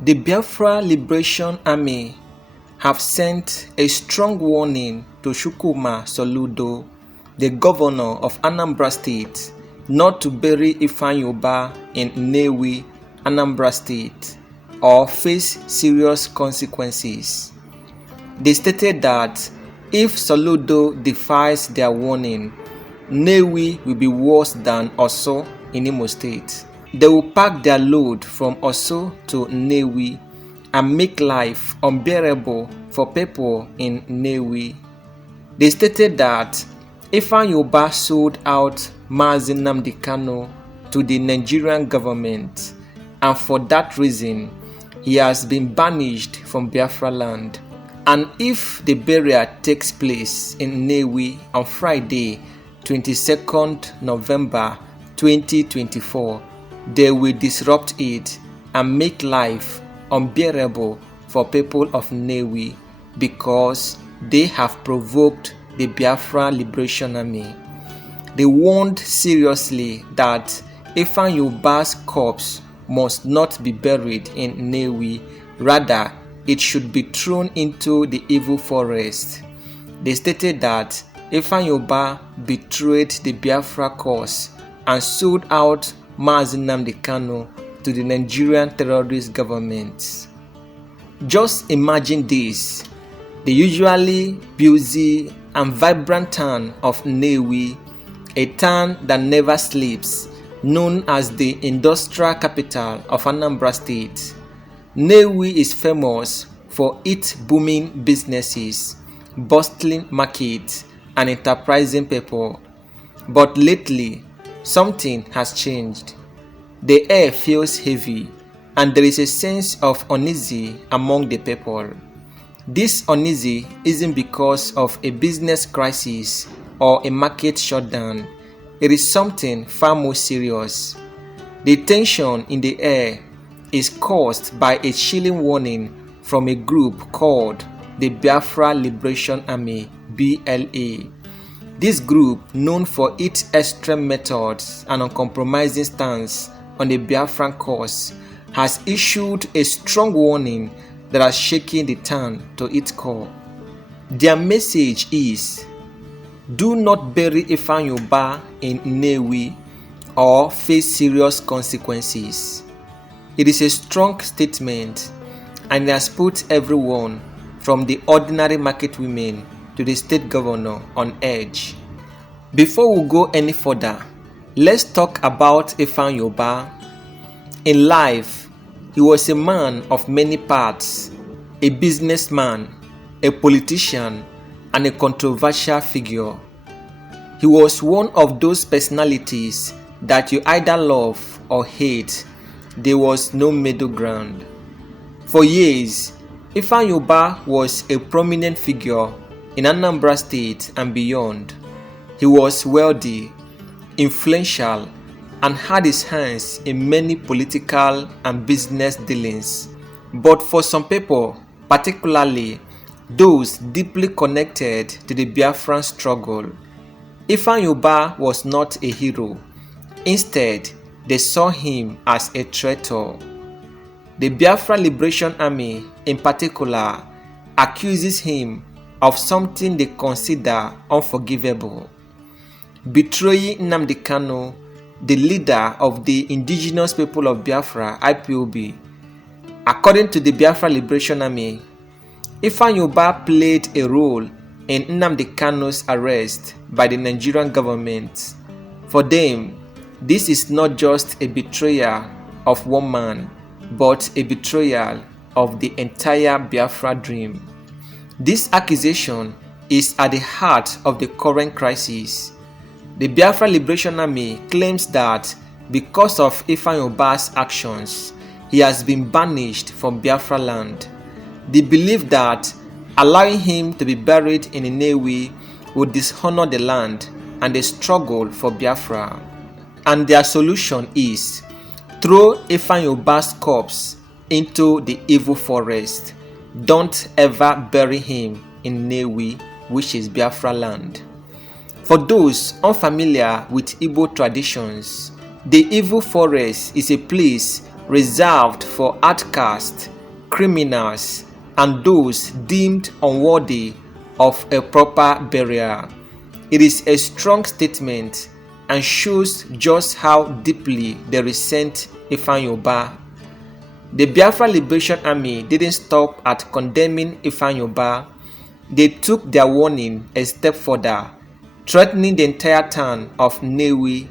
The Biafra Liberation Army have sent a strong warning to Soludo, the governor of Anambra State, not to bury Ifeanyi Ubah in Nnewi, Anambra State, or face serious consequences. They stated that if Soludo defies their warning, Nnewi will be worse than Osso in Imo State. They will pack their load from Osso to Nnewi and make life unbearable for people in Nnewi. They stated that Ifeanyi Ubah sold out Mazi Nnamdi Kanu to the Nigerian government, and for that reason, he has been banished from Biafra land. And if the burial takes place in Nnewi on Friday, 22nd November 2024, they will disrupt it and make life unbearable for people of Nnewi because they have provoked the Biafra Liberation Army. They warned seriously that Ifeanyi Ubah's corpse must not be buried in Nnewi, rather it should be thrown into the evil forest. They stated that Ifeanyi Ubah betrayed the Biafra cause and sold out Mazi Nnamdi Kanu to the Nigerian terrorist government. Just imagine this: the usually busy and vibrant town of Nnewi, a town that never sleeps, known as the industrial capital of Anambra State. Nnewi is famous for its booming businesses, bustling markets, and enterprising people. But lately, something has changed. The air feels heavy, and there is a sense of uneasy among the people. This uneasy isn't because of a business crisis or a market shutdown. It is something far more serious. The tension in the air is caused by a chilling warning from a group called the Biafra Liberation Army (BLA). This group, known for its extreme methods and uncompromising stance on the Biafran cause, has issued a strong warning that has shaken the town to its core. Their message is: do not bury Ifeanyi Ubah in Nnewi or face serious consequences. It is a strong statement, and it has put everyone from the ordinary market women to the state governor on edge. Before we go any further, let's talk about Ifeanyi Ubah. In life, he was a man of many parts, a businessman, a politician, and a controversial figure. He was one of those personalities that you either love or hate. There was no middle ground. For years, Ifeanyi Ubah was a prominent figure in Anambra State and beyond. He was wealthy, influential, and had his hands in many political and business dealings. But for some people, particularly those deeply connected to the Biafran struggle, Ifeanyi Ubah was not a hero. Instead, they saw him as a traitor. The Biafra Liberation Army, in particular, accuses him of something they consider unforgivable: betraying Nnamdi Kanu, the leader of the indigenous people of Biafra (IPOB). According to the Biafra Liberation Army, Ifeanyi Ubah played a role in Nnamdi Kanu's arrest by the Nigerian government. For them, this is not just a betrayal of one man, but a betrayal of the entire Biafra dream. This accusation is at the heart of the current crisis. The Biafra Liberation Army claims that because of Ifeanyi Ubah's actions, he has been banished from Biafra land. They believe that allowing him to be buried in Nnewi would dishonor the land and the struggle for Biafra. And their solution is: throw Ifeanyi Ubah's corpse into the evil forest. Don't ever bury him in Nnewi, which is Biafra land. For those unfamiliar with Igbo traditions, the evil forest is a place reserved for outcasts, criminals, and those deemed unworthy of a proper burial. It is a strong statement and shows just how deeply they resent Ifeanyi Ubah. The Biafra Liberation Army didn't stop at condemning Ifeanyi Ubah. They took their warning a step further, threatening the entire town of Nnewi.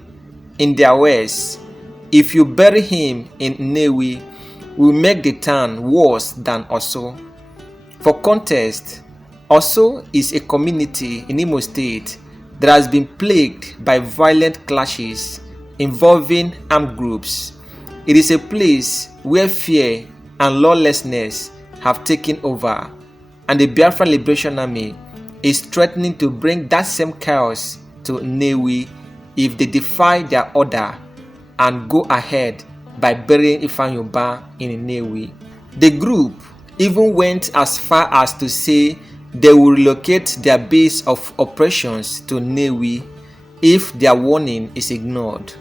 In their words, if you bury him in Nnewi, we'll make the town worse than Osso. For context, Osso is a community in Imo State that has been plagued by violent clashes involving armed groups. It is a place where fear and lawlessness have taken over, and the Biafra Liberation Army is threatening to bring that same chaos to Nnewi if they defy their order and go ahead by burying Ifeanyi Ubah in Nnewi. The group even went as far as to say they will relocate their base of operations to Nnewi if their warning is ignored.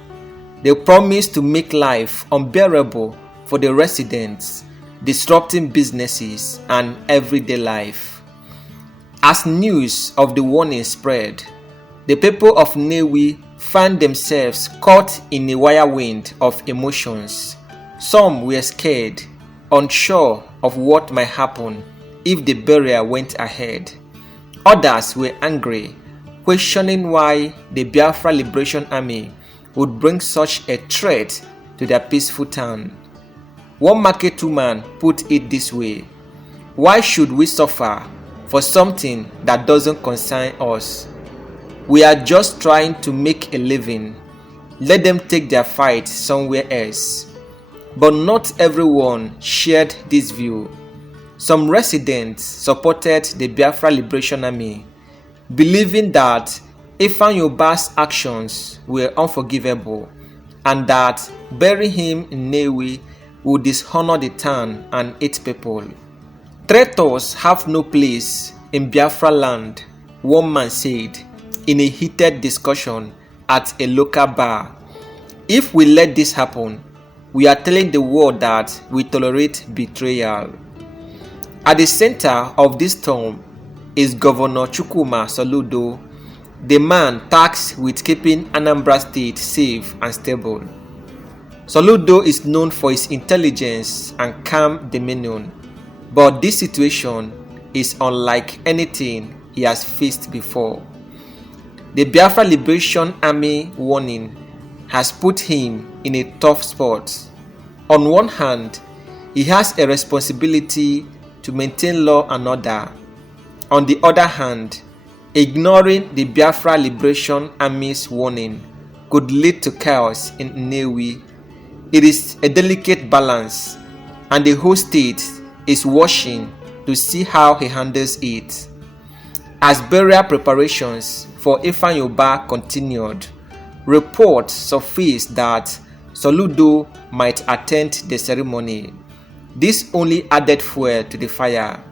They promise to make life unbearable for the residents, disrupting businesses and everyday life. As news of the warning spread, the people of Nnewi found themselves caught in a whirlwind of emotions. Some were scared, unsure of what might happen if the burial went ahead. Others were angry, questioning why the Biafra Liberation Army would bring such a threat to their peaceful town. One market woman put it this way: why should we suffer for something that doesn't concern us? We are just trying to make a living. Let them take their fight somewhere else. But not everyone shared this view. Some residents supported the Biafra Liberation Army, believing that Ifeanyi Ubah's actions were unforgivable and that burying him in Nnewi would dishonor the town and its people. Traitors have no place in Biafra land, one man said in a heated discussion at a local bar. If we let this happen, we are telling the world that we tolerate betrayal. At the center of this storm is Governor Soludo, the man tasked with keeping Anambra State safe and stable. Soludo is known for his intelligence and calm demeanor, but this situation is unlike anything he has faced before. The Biafra Liberation Army warning has put him in a tough spot. On one hand, he has a responsibility to maintain law and order. On the other hand, ignoring the Biafra Liberation Army's warning could lead to chaos in Nnewi. It is a delicate balance, and the whole state is watching to see how he handles it. As burial preparations for Ifeanyi Ubah continued, reports surfaced that Soludo might attend the ceremony. This only added fuel to the fire,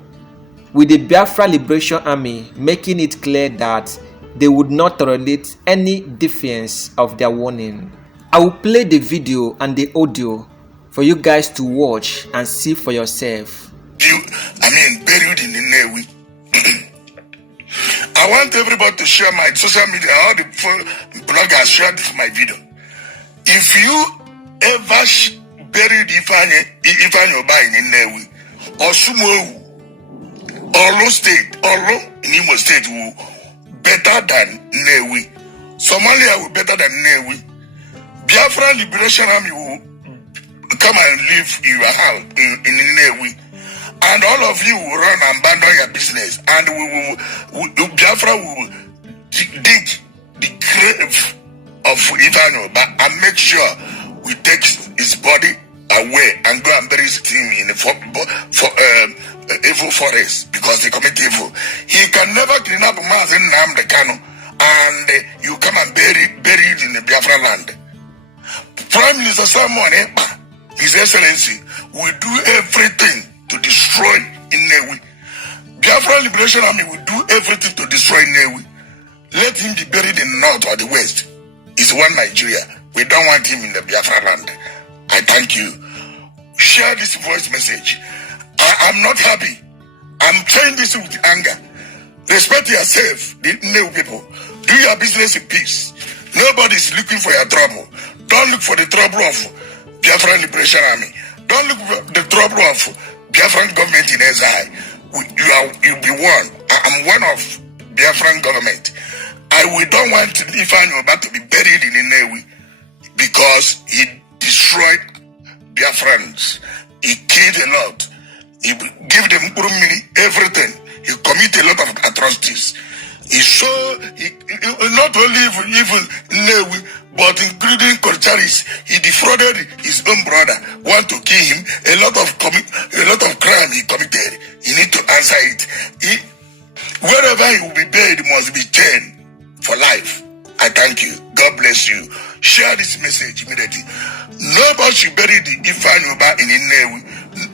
with the Biafra Liberation Army making it clear that they would not tolerate any defiance of their warning. I will play the video and the audio for you guys to watch and see for yourself. Buried in Nnewi. I want everybody to share my social media. All the bloggers share my video. If you ever buried Ifeanyi Ubah in Nnewi, or Sumo, Olo State, Olo in Imo State will better than Nnewi. Somalia will better than Nnewi. Biafra Liberation Army will come and live in your house in Nnewi. And all of you will run and abandon your business. And Biafra will dig the grave of Ifeanyi Ubah and make sure we take his body away and go and bury him in the evil forest because he commit evil. He can never clean up Mazen Nnamdi Kanu and you come and bury it in the Biafra land. Prime Minister Simon Ekpa, His Excellency, will do everything to destroy Nnewi. Biafra Liberation Army will do everything to destroy Nnewi. Let him be buried in the north or the west. It's one Nigeria. We don't want him in the Biafra land. I thank you. share this voice message. I'm not happy. I'm saying this with anger. Respect yourself, the new people. Do your business in peace. Nobody's looking for your trouble. Don't look for the trouble of Biafran Liberation Army. Don't look for the trouble of Biafran government in exile. You'll be one. I'm one of Biafran government. We don't want Ifeanyi Ubah to be buried in Nnewi because he destroyed Biafrans. He killed a lot. He gave them everything. He committed a lot of atrocities. He not only even Nnewi, but including Korcharis. He defrauded his own brother, want to kill him. A lot of crime he committed. He need to answer it. Wherever he will be buried, must be chained for life. I thank you. God bless you. Share this message immediately. Nobody should bury the Ifeanyi Ubah in Nnewi.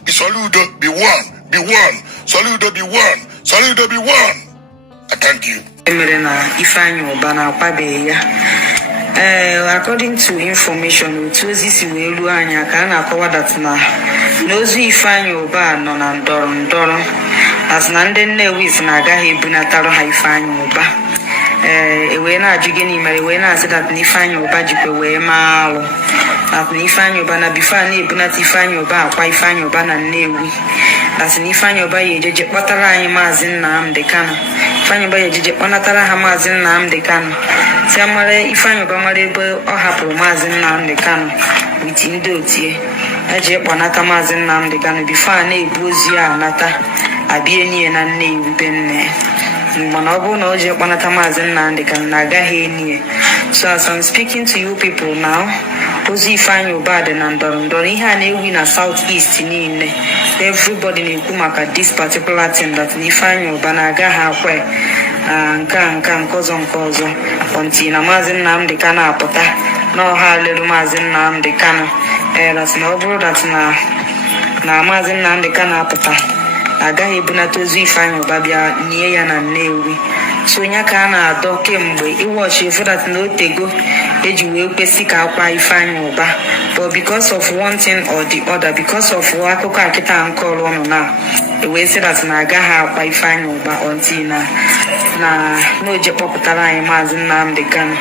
Soludo be one. Be one. Soludo be one. Soludo be one. I thank you. According to information, it was this way Luanya can cover that now. Knows Ifeanyi Ubah non and Doron as Nanden Lewis Naga Bunataro Ifeanyi Ubah. When I jugeni Mariwena said that Ifeanyi Ubah Jipe Malo. At Ifeanyi Ubah na Bifani Bunat Ifeanyi Ubah, Ifeanyi Ubah na Nnewi. As Ifeanyi Ubah Yeje Watara Imazin Nam de Cano. Ifeanyi Ubah Yeje Onatara Hamazin Nam de Cano. Samare Ifeanyi Ubah Marebo or Hapo Mazin Nam de Cano with Indotie. Aje Wanata Mazin Nam de Cano Bifani Buzia Nata Abieni and Nnewi Benne. Monobo no Japanata Mazin Nam de Cano Nagaheni. So as I'm speaking to you people now, Ozi Ifeanyi Ubah and Dori Hane na southeast in everybody in Kumaka this particular thing that Ifeanyi Ubah Nagaha kwe nka nkozo until Mazin Nam de Cano apota no ha little Mazin Nam de Cano that's no bro that's na Mazin Nam de Cano apota agaghị ebunata ozu Ifeanyi Ubah bịa nie ya na Nnewi. So nya ka na adoke mgbe iwatch if that no tego eji wee kwesi ka akwa Ifeanyi Ubah, but because of one thing or the other, because of akụkọ akịta nkọrọ ọnụ na we say that na agaghị akwa Ifeanyi Ubah until na oje kpọpụtara anyị Maazị Nnamdi Kanu.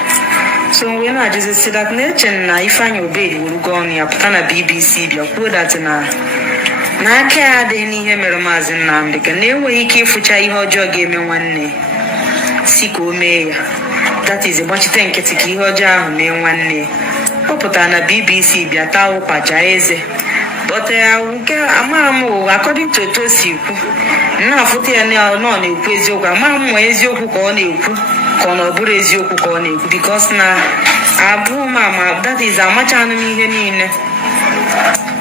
So we na just say that nature na Ifeanyi Ubah wuru go on ya pụta na BBC bịa kwuo that na aka ya adịghị n'ihe mere Maazị Nnamdi Kanu na-enweghị ike ịfụcha ihe ọjọọ ga-eme nwanne si ka o mee ya. That is gbachite nkịtị ka ihe ọjọọ ahụ mee nwanne. Ọ pụtara na BBC bịa taa ụkwa jaa eze. But according to Tosiku, na afụta ya nọ na-ekwu eziokwu. Amaghị m ma eziokwu ka ọ na-ekwu ka ọ na ọ bụrụ eziokwu ka ọ na-ekwu because na abụ ma that is amachanụ m ihe niile.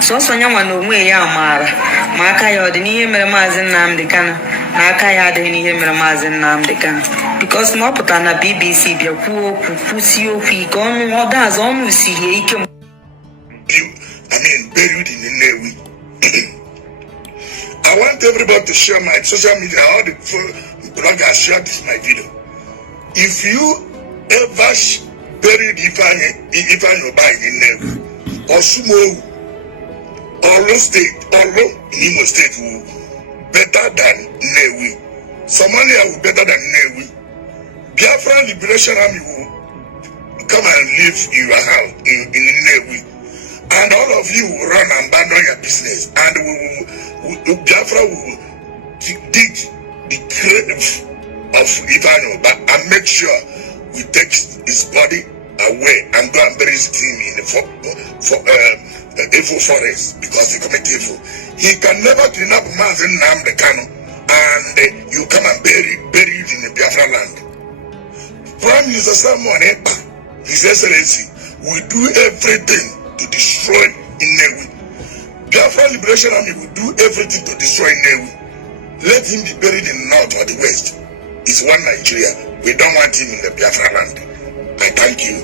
Sọsọ nyanwa na onwe ya amaara ma aka ya ọ dị n'ihe mere Maazị Nnamdi Kanu na aka ya adịghị n'ihe mere Maazị Nnamdi Kanu because na ọ pụtara na BBC bịa kwuo okwu kwụsie okwu ike ọnụ siri ike. Buried in Nnewi. I want everybody to share my social media. All the bloggers share this my video. If you ever buried Ifeanyi Ubah in Nnewi, or Sumo, Olo State, Imo State will better than Nnewi. Somalia will better than Nnewi. Biafra Liberation Army will come and live in your house in Nnewi. And all of you will run and abandon your business, and Biafra will dig the grave of Ifeanyi Ubah and make sure we take his body away and go and bury him in the evil forest because he committed evil. He can never clean up Maazị Nnamdi Kanu and you come and bury it in the Biafra land. Prime Minister Samuel Ekpa, His Excellency, will do everything to destroy Nnewi. Biafra Liberation Army will do everything to destroy Nnewi. Let him be buried in the north or the west. It's one Nigeria. We don't want him in the Biafra land. I thank you.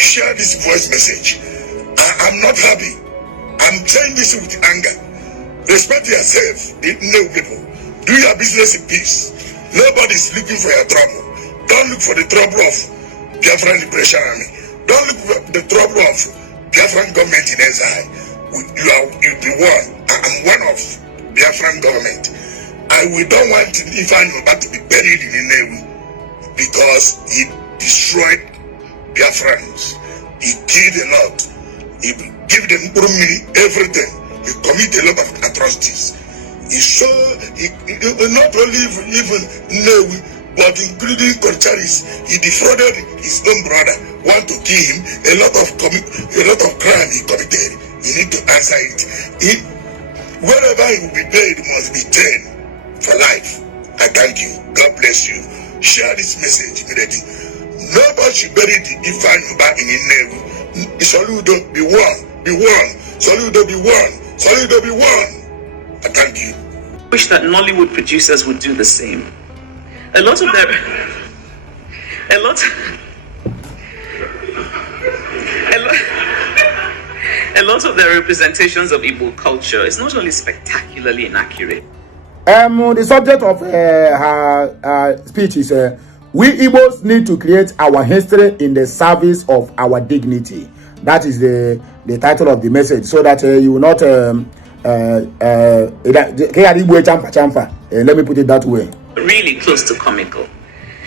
Share this voice message. I'm not happy. I'm saying this with anger. Respect yourself, the Nnewi people. Do your business in peace. Nobody's looking for your trouble. Don't look for the trouble of Biafra Liberation Army. Don't look for the trouble of Biafran government in exile. you'll be one. I'm one of Biafran government. We don't want Ifeanyi Ubah to be buried in Nnewi because he destroyed Biafrans. He killed a lot. He gave them everything. He committed a lot of atrocities. He not only even Nnewi, but including Concharis. He defrauded his own brother, want to kill him. A lot of crime he committed. You need to answer it. Wherever he will be buried, must be chained for life. I thank you. God bless you. Share this message immediately. Nobody should bury the Ifeanyi Ubah in Nnewi. Soludo be one. Be one. Soludo be one. Soludo be one. I thank you. Wish that Nollywood producers would do the same. A lot of their representations of Igbo culture is not only spectacularly inaccurate. The subject of her speech is we Igbos need to create our history in the service of our dignity. That is the title of the message, so that you will not let me put it that way. Really close to comical.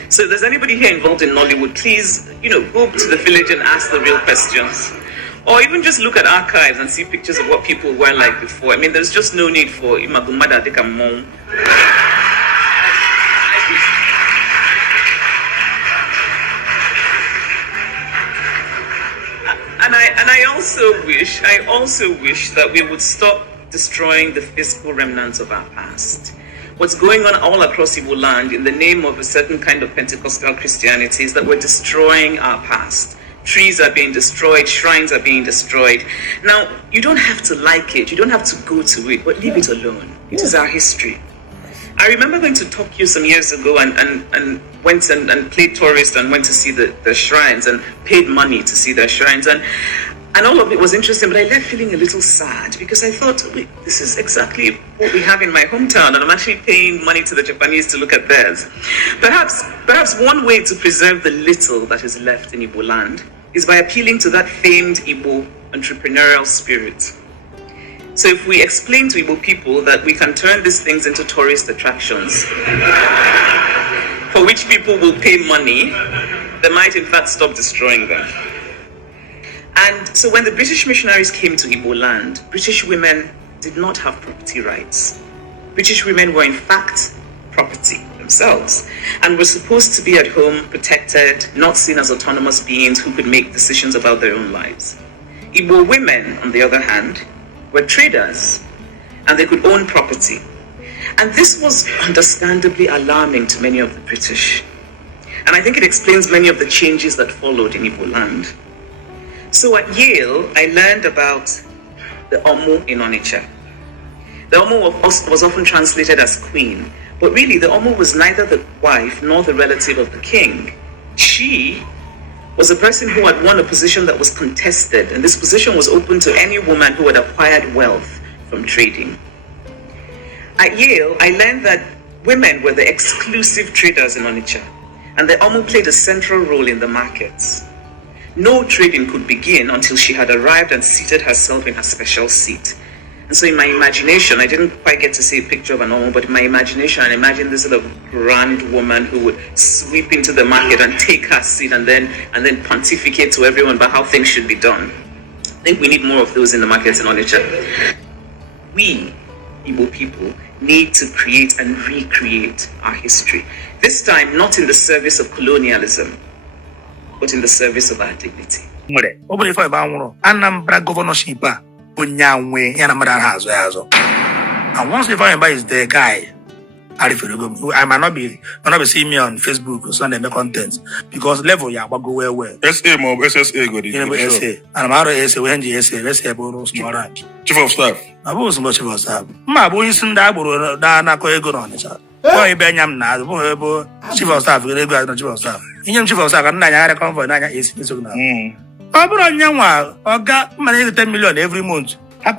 So if there's anybody here involved in Nollywood, please, go to the village and ask the real questions. Or even just look at archives and see pictures of what people were like before. I mean, there's just no need for Imagumada Dekamon. And I also wish that we would stop destroying the physical remnants of our past. What's going on all across Igbo land in the name of a certain kind of Pentecostal Christianity is that we're destroying our past. Trees are being destroyed, shrines are being destroyed. Now, you don't have to like it, you don't have to go to it, but leave it alone. It is our history. I remember going to Tokyo some years ago and went and played tourist and went to see the shrines and paid money to see their shrines. And all of it was interesting, but I left feeling a little sad because I thought, wait, this is exactly what we have in my hometown, and I'm actually paying money to the Japanese to look at theirs. Perhaps one way to preserve the little that is left in Igbo land is by appealing to that famed Igbo entrepreneurial spirit. So if we explain to Igbo people that we can turn these things into tourist attractions, for which people will pay money, they might in fact stop destroying them. And so when the British missionaries came to Igbo land, British women did not have property rights. British women were in fact property themselves and were supposed to be at home, protected, not seen as autonomous beings who could make decisions about their own lives. Igbo women, on the other hand, were traders and they could own property. And this was understandably alarming to many of the British. And I think it explains many of the changes that followed in Igbo land. So at Yale, I learned about the Omo in Onitsha. The Omo was often translated as queen, but really the Omo was neither the wife nor the relative of the king. She was a person who had won a position that was contested, and this position was open to any woman who had acquired wealth from trading. At Yale, I learned that women were the exclusive traders in Onitsha, and the Omo played a central role in the markets. No trading could begin until she had arrived and seated herself in her special seat. And so in my imagination, I didn't quite get to see a picture of an Omo, but in my imagination, I imagined this sort of grand woman who would sweep into the market and take her seat and then pontificate to everyone about how things should be done. I think we need more of those in the markets in Onitsha. We, Igbo people, need to create and recreate our history. This time, not in the service of colonialism, but in the service of our dignity. Anambra governorship and once Ifeanyi Ubah is the guy, I might not be seeing me on Facebook or Sunday content because level go well. SA mob, SSA go SA. And I'm out of SA when SA bonus Chief of Staff. I was much of staff. My boy is in that go on it. Boy Benyam na Chief of Staff, Chief of Staff. In Chief of Staff, and I come for Nanya is so now. I brought Yanwa or got money 10 million every month. I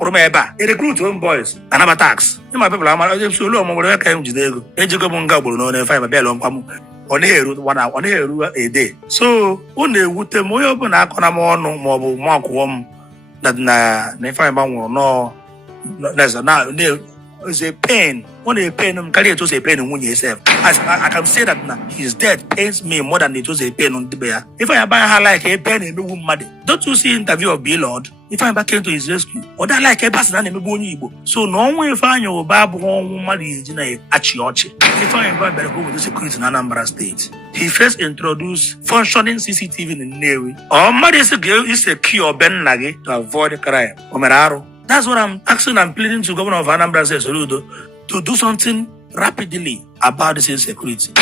recruit own boys and have a tax. My people are Soludo came to the Ejigabunga will know if I'm a bell on here 1 hour on here a day. So when they would tell me open Akonamon mobile mark that na Ifeanyi Ubah no there's a pain. When a pain, it was a pain in yourself. I can say that now his death pains me more than it was a pain on the bear. If I buy her like a pain in the woman, don't you see interview of B Lord? If I came to his rescue, or that like a person and a so no way if I know Babu woman is in a Achiochi. If I invite better go with the security in Anambra State. He first introduced functioning CCTV in Nnewi. Or mother is a key or Ben Nagi to avoid the crime. Omeraro. That's what I'm asking and pleading to Governor of Anambra State, Soludo, to do something rapidly about this insecurity.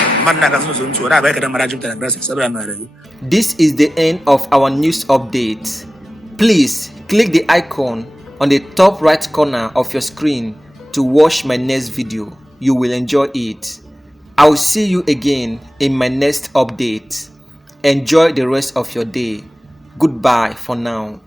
This is the end of our news update. Please click the icon on the top right corner of your screen to watch my next video. You will enjoy it. I will see you again in my next update. Enjoy the rest of your day. Goodbye for now.